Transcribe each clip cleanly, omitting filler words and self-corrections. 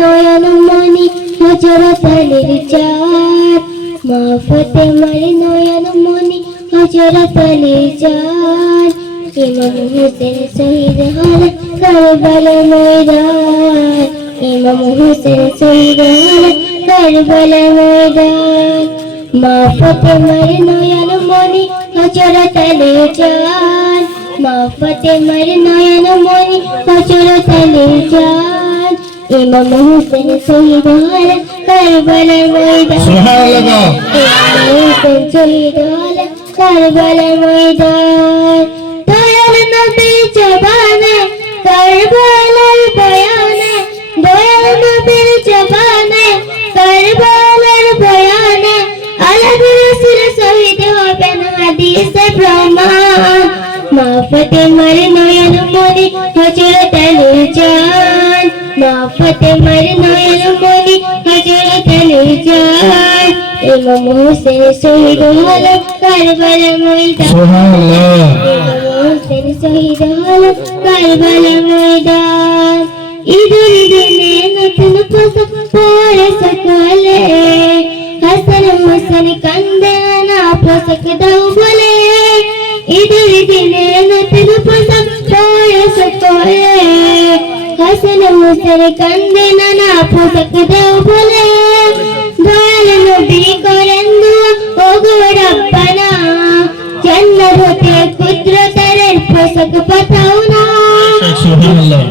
নয়নমণি হযরত আলীর চাঁদ, মা ফাতেমার নয়নমণি হযরত আলীর চাঁদ। ইমাম হোসেন শহীদ হলেন কারবালার ময়দান, ইমাম হোসেন শহীদ হলেন কারবালার ময়দান। মা ফাতেমার নয়নমণি হযরত আলীর চাঁদ, মা ফাতেমার নয়নমণি হযরত আলীর চাঁদ। ইমাম হোসেন শহীদ হলেন কারবালার ময়দান, সুবহানাল্লাহ। ইমাম হোসেন শহীদ হলেন কারবালার ময়দান। দয়াল নবীর জবানে কারবালার বয়ানে, দয়াল নবীর জবানে কারবালার বয়ানে আল্লাহর রাসূল শহীদ হবেন হাদিসে প্রমাণ। মা ফাতেমার নয়নমণি হযরত আলীর চাঁদ, মা ফাতেমার নয়নমণি হযরত আলীর চাঁদ। ইমাম হোসেন শহীদ হলেন কারবালার ময়দান, সুবহানাল্লাহ। ইমাম হোসেন শহীদ হলেন কারবালার ময়দান। ঈদের দিনে নতুন পোশাক পরে সকলে, হাসান হোসেন কান্দে না পোশাক দাও বলে। ঈদের দিনে নতুন পোশাক পরে সকলে, হাসান হোসেন কান্দে না পোশাক দাও বলে। দয়াল নবী করেন দুআ ওগো রব্বানা, জান্নাত হতে কুদরতের পোশাক পাঠাও না, সুবহানাল্লাহ।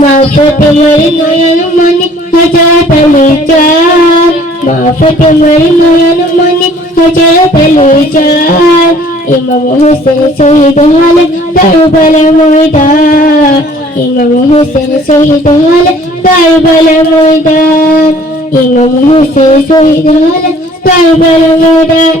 মা ফাতেমার নয়নমণি হযরত আলীর চাঁদ, মা ফাতেমার নয়নমণি হযরত আলীর চাঁদ। ইমাম হোসেন শহীদ হলেন কারবালার ময়দান, ইমাম হোসেন শহীদ হলেন কারবালার ময়দান, ইমাম হোসেন শহীদ হলেন কারবালার ময়দান।